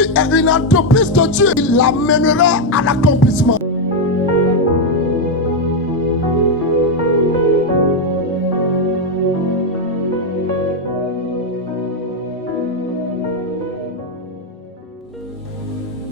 es une entreprise de Dieu, il l'amènera à l'accomplissement.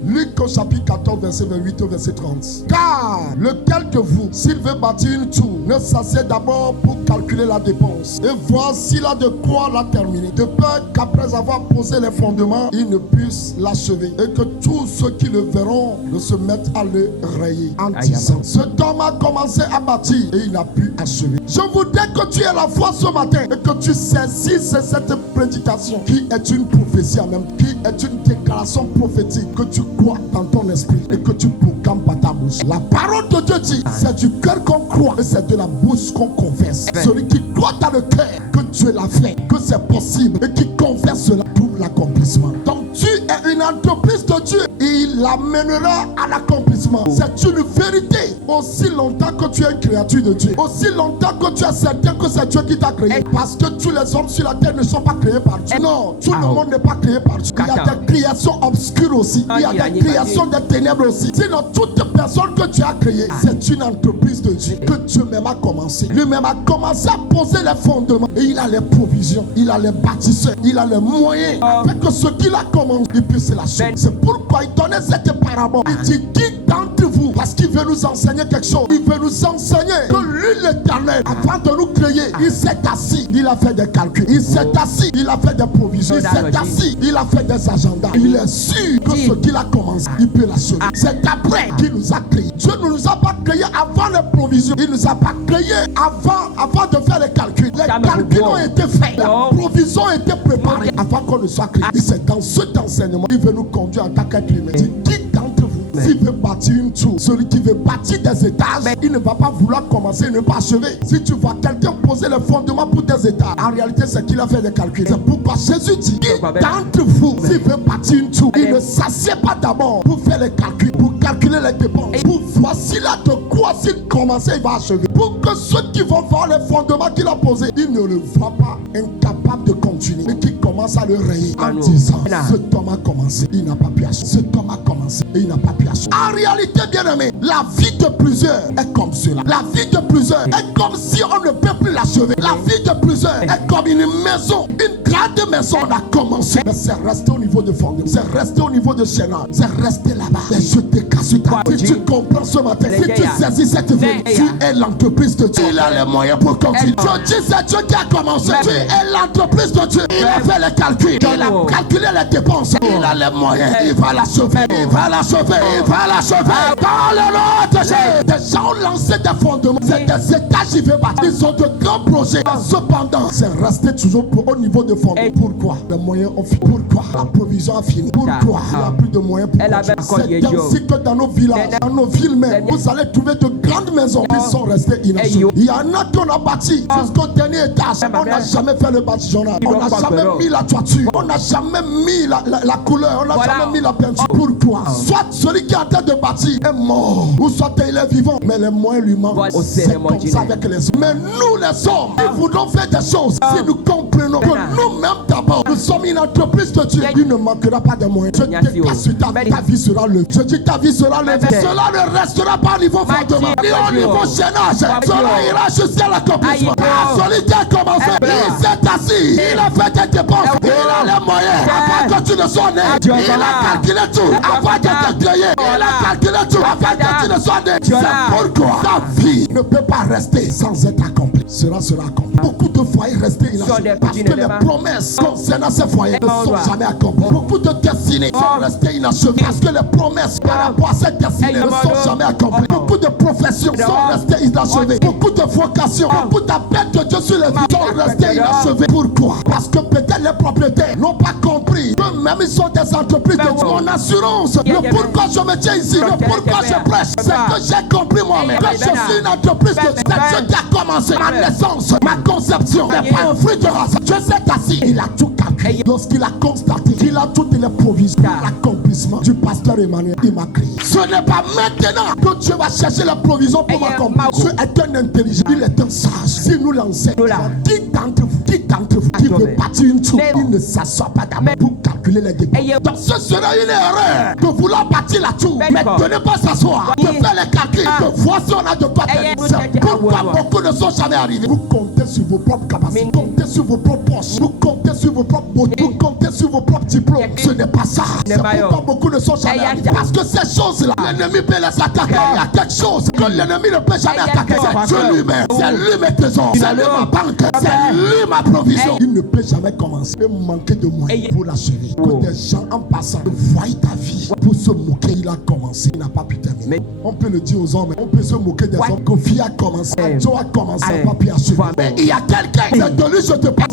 Luc au chapitre 14, verset 28 au verset 30. Car lequel de vous, s'il veut bâtir une tour, ne s'assied d'abord pour calculer la dépense et voir s'il a de quoi la terminer, de peur qu'après avoir posé les fondements, il ne puisse l'achever, et que tous ceux qui le verront ne se mettent à le rayer en disant: cet homme a commencé à bâtir et il n'a pu achever. Je voudrais que tu aies la foi ce matin et que tu saisisses cette prédication qui est une prophétie en même temps, qui est une déclaration prophétique que tu crois dans ton esprit et que tu proclames par ta bouche. La parole de Dieu dit: c'est du cœur qu'on croit et c'est de la bouche qu'on confesse. Celui qui croit dans le cœur que Dieu l'a fait, que c'est possible, et qui confesse cela pour l'accomplissement. Donc tu es une entreprise de Dieu, il l'amènera à l'accomplississement. C'est une vérité. Aussi longtemps que tu es une créature de Dieu, aussi longtemps que tu es certain que c'est Dieu qui t'a créé, parce que tous les hommes sur la terre ne sont pas créés par Dieu. Non, tout le monde n'est pas créé par Dieu. Il y a des créations obscures aussi, il y a des créations des ténèbres aussi. Sinon, toute personne que tu as créée, c'est une entreprise de Dieu que Dieu même a commencé. Lui-même a commencé à poser les fondements, et il a les provisions, il a les bâtisseurs, il a les moyens afin que ce qu'il a commencé, il puisse l'achever. C'est pourquoi il donnait cette parabole. Il dit: qui d'entre vous, parce qu'il veut nous enseigner quelque chose, il veut nous enseigner que lui, l'Éternel, avant de nous créer, il s'est assis, il a fait des calculs, il s'est assis, il a fait des provisions, il s'est assis, il a fait des agendas. Il est sûr que ce qu'il a commencé, il peut l'achever. C'est après qu'il nous a créés. Dieu ne nous a pas créés avant les provisions, il ne nous a pas créés avant de faire les calculs. Les calculs ont été faits, les provisions ont été préparées avant qu'on ne soit créé. Et c'est dans cet enseignement qu'il veut nous conduire en tant qu'être humain. Qui d'entre vous, s'il veut bâtir une tour, celui qui veut bâtir des étages, il ne va pas vouloir commencer et ne pas achever. Si tu vois quelqu'un poser le fondement pour des étages, en réalité c'est qu'il a fait des calculs. C'est pourquoi Jésus dit: qui d'entre vous, s'il veut bâtir une tour, il ne s'assied pas d'abord pour faire les calculs, pour calculer les dépenses, pour voir s'il a de quoi, s'il commence, il va achever. Pour que ceux qui vont voir les fondements qu'il a posés, ils ne le voient pas incapable de continuer, mais qui commence à le rayer en disant: cet homme a commencé, il n'a pas pu achever. Cet homme a commencé et il n'a pas pu achever. En réalité, bien aimé, la vie de plusieurs est comme cela. La vie de plusieurs est comme si on ne peut plus l'achever. La vie de plusieurs est comme une maison, une grande maison. On a commencé, mais c'est resté au niveau de fondement, c'est resté au niveau de chaînage, c'est resté là-bas. Et je te casse ta vie. Si tu comprends ce matin, si tu saisis cette vie, tu es l'entreprise de Dieu. Il a les moyens pour continuer. Je dis: c'est Dieu qui a commencé. Tu es l'entreprise de Dieu. Il a fait les calculs, il a calculé les dépenses, il a les moyens. Il va l'achever, il va l'achever, il va l'achever. Dans le nom de Jésus, des gens ont lancé des fondements, c'est des étages qui veulent bâtir. Ils ont de grands projets. Cependant, c'est resté toujours au niveau de fondement. Pourquoi? Les moyens ont fini. Pourquoi? La provision a fini. Pourquoi? Il n'y a plus de moyens pour continuer. C'est ainsi que dans nos villages, dans nos villes même, vous allez trouver de grandes maisons qui sont restées inachevées. Il y en a qu'on a bâti jusqu'au dernier étage. On n'a jamais fait le bâtiment. On n'a jamais mis la toiture. On n'a jamais mis la couleur. On n'a jamais mis la peinture. Pourquoi? Soit celui qui est en train de bâtir est mort, ou soit il est vivant, mais les moyens lui manquent. C'est comme ça avec les hommes. Mais nous les hommes, nous voulons faire des choses. Si nous comprenons que nous-mêmes d'abord, nous sommes une entreprise de Dieu, il ne manquera pas de moyens. Je te casse sur ta vie sera levée. Je dis ta vie sera levée. Cela ne restera pas au niveau fondement, ni au niveau chaînage. Cela ira jusqu'à l'accomplissement. Celui qui a commencé, il s'est assis, il a fait des dépenses, il a les moyens. Avant que tu ne sois né, il a calculé tout. Avant de te créer, il a calculé tout. Avant que tu ne sois né. C'est pourquoi ta vie ne peut pas rester sans être accomplie. Cela sera accompli. Beaucoup de foyers restés inachevés parce que les promesses concernant ces foyers ne sont jamais accomplies. Beaucoup de destinées sont restées inachevées parce que les promesses par rapport à cette destinée ne sont jamais accomplies. Beaucoup de professions sont restées inachevées. Beaucoup de vocations, beaucoup d'appels de Dieu sur les vies sont restés inachevés. Pourquoi? Parce que peut-être les propriétaires n'ont pas compris que même ils sont des entreprises de Dieu. Mon assurance, le pourquoi je me tiens ici, le pourquoi je prêche, c'est que j'ai compris moi-même que je suis une entreprise de Dieu. C'est Dieu qui a commencé ma naissance, ma conception. C'est pas un fruit de hasard. Je sais assis, il a tout calculé. Lorsqu'il a constaté qu'il a toutes les provisions pour l'accomplir. l'accomplissement du pasteur Emmanuel, il m'a créé. Ce n'est pas maintenant que Dieu va chercher la provision pour m'accomplir. Dieu est un intelligent, il est un sage. Si nous l'enseignons, qui d'entre vous qui veut bâtir une tour, il ne s'assoit pas d'abord pour calculer les dépenses. Donc ce serait une erreur de vouloir bâtir la tour, mais de ne pas s'asseoir, de faire les calculs, de voir si on a de quoi tenir. C'est pourquoi beaucoup ne sont jamais arrivés. Vous comptez sur vos propres capacités, vous comptez sur vos propres postes, vous comptez sur vos propres beautés, vous comptez sur vos propres diplômes. Ce n'est pas ça. C'est pourquoi beaucoup ne sont jamais arrivés. Parce que ces choses-là, l'ennemi peut les attaquer. Il y a quelque chose que l'ennemi ne peut jamais attaquer. C'est Dieu lui-même. C'est lui mes trésors. C'est lui ma banque. C'est lui ma provision. Il ne peut jamais commencer à manquer de moyens pour l'achever. Que des gens en passant voient ta vie pour se moquer. Il a commencé. Il n'a pas pu terminer. On peut le dire aux hommes. On peut se moquer des hommes. Kofi a commencé. Joe a commencé. Il n'a pas pu achever. Mais il y a quelqu'un. C'est de lui je te parle.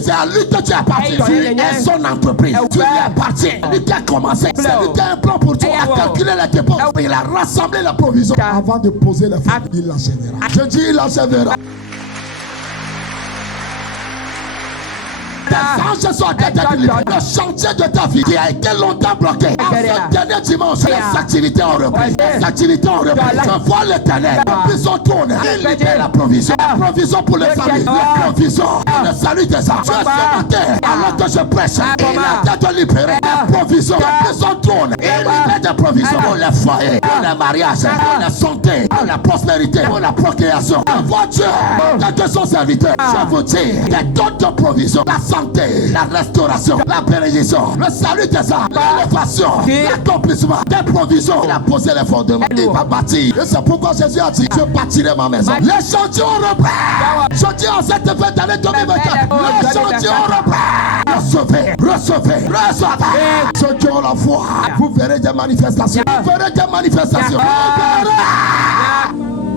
C'est à lui que tu appartiens. Tu es son entreprise. Tu lui appartiens. Lui qui a commencé. C'est lui qui a un plan pour toi. Il a calculé les dépenses. Il a rassemblé la provision. Avant de poser les fonds, il l'achèvera. Je dis il l'achèvera. Tes anges sont le chantier de ta vie qui a été longtemps bloqué. Ce dernier dimanche, les activités ont repris. Les activités ont repris. Je vois l'éternel. Les prisons tournent. Il libère la provision. La provision pour le salut. La provision pour le salut des âmes. Ce matin, alors que je prêche, il a été libéré. La provision. Les prisons tournent. Il libère des provisions pour les foyers, pour les mariages, pour la santé, pour la prospérité, pour la procréation. La voiture, que son serviteur. Je vous dis, des dons de provision. La santé, la restauration, la bénédiction, le salut des âmes, l'élévation, l'accomplissement des provisions. Il a posé les fondements, il va bâtir. Et c'est pourquoi Jésus a dit, je bâtirai ma maison. Les chantiers ont repris. Je dis en cette fête d'année 2024, les chantiers ont repris. Recevez. Ceux qui ont la foi, vous verrez des manifestations. Vous verrez des manifestations. Vous verrez.